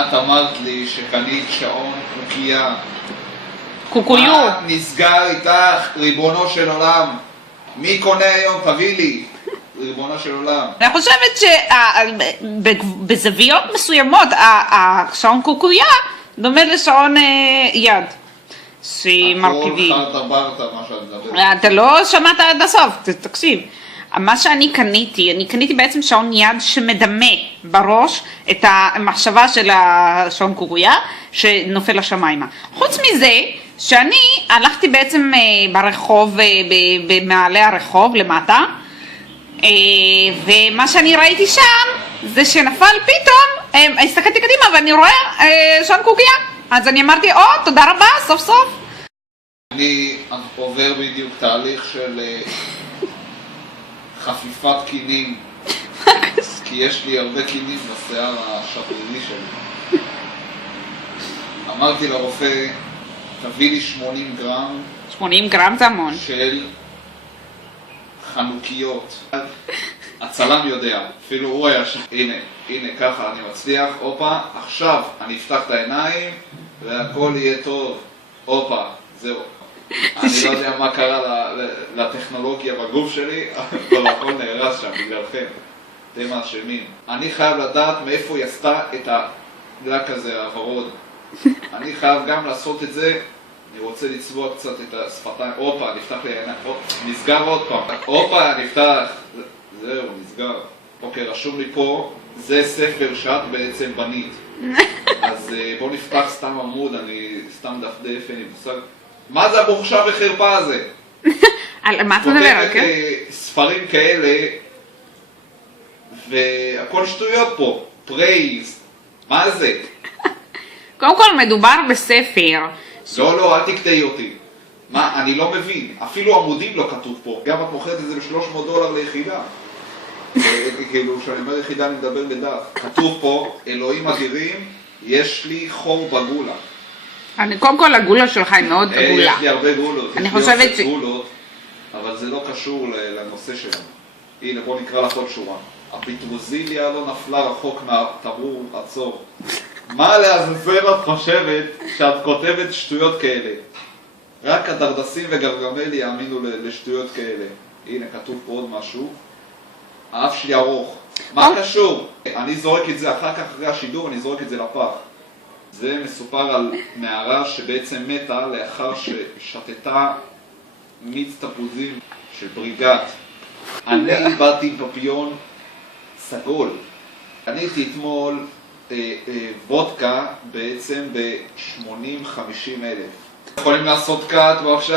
את אמרת לי שקנית שעון קוקייה. קוקויו. מה נסגר איתך, ריבונו של עולם? מי קונה היום? תביא לי, ריבונו של עולם. אני חושבת שבזוויות מסוימות השעון קוקויה דומה לשעון יד. הכל חרטה ברטה מה שאת מדברת. אתה לא שמעת עד הסוף, תקשיב. מה שאני קניתי בעצם שעון יד שמדמה בראש את המחשבה של השעון קוקויה שנופל לשמיימה. חוץ מזה שאני הלכתי בעצם ברחוב, במעלה הרחוב למטה, ומה שאני ראיתי שם זה שנפל פתאום, הסתכלתי קדימה ואני רואה שעון קוקויה. אז אני אמרתי, תודה רבה, סוף סוף. אני עובר בדיוק תהליך של חפיפת קינים, כי יש לי הרבה קינים בשיער השברירי שלי. אמרתי לרופא, תביא לי 80 גרם 80 גרם זה המון. של חנוכיות. הצלם יודע, אפילו הוא היה שם. הנה ככה אני מצליח, הופה, עכשיו אני אפתח את העיניים והכל יהיה טוב. הופה, זהו. אני לא יודע מה קרה לטכנולוגיה בגוף שלי, אבל הכל נהרס שם בגללכם. אתם האשמים. אני חייב לדעת מאיפה היא עשתה את הדלק הזה, הוורוד. אני חייב גם לעשות את זה. אני רוצה לצבוע קצת את השפתיים. הופה, נפתח לי העיניים. נסגר עוד פעם. הופה, נפתח. זהו, נסגר. אוקיי, רשום לי פה, זה ספר שאת בעצם בנית. אז בוא נפתח סתם עמוד, אני סתם דפדף, אין לי מושג. מה זה הבושה וחרפה הזה? על מה אתה מדבר, כן? ספרים כאלה, והכל שטויות פה. פרייז. מה זה? קודם כל מדובר בספר. לא, אל תקטעי אותי. מה, אני לא מבין. אפילו עמודים לא כתוב פה. גם את מוכרת את זה $300 ליחידה. כאילו, כשאני אומר יחידה אני מדבר בדף. כתוב פה, אלוהים אדירים, יש לי חור בגולה. קודם כל הגולה שלך היא מאוד גולה. יש לי הרבה גולות. אני חושבת ש... גולות, אבל זה לא קשור לנושא שלנו. הנה, בוא נקרא לך עוד שורה. הפטרוזיליה לא נפלה רחוק מהתמרור עצור. מה לעזאזל את חושבת שאת כותבת שטויות כאלה? רק הדרדסים וגרגמל יאמינו לשטויות כאלה. הנה, כתוב פה עוד משהו. האף שלי ארוך. מה קשור? אני זורק את זה אחר כך, אחרי השידור, אני זורק את זה לפח. זה מסופר על נערה שבעצם מתה לאחר ששתתה מיץ תפוזים של בריגת. אני באתי עם פפיון סגול. קניתי אתמול וודקה בעצם ב-80-50 אלף. יכולים לעשות קאט ועכשיו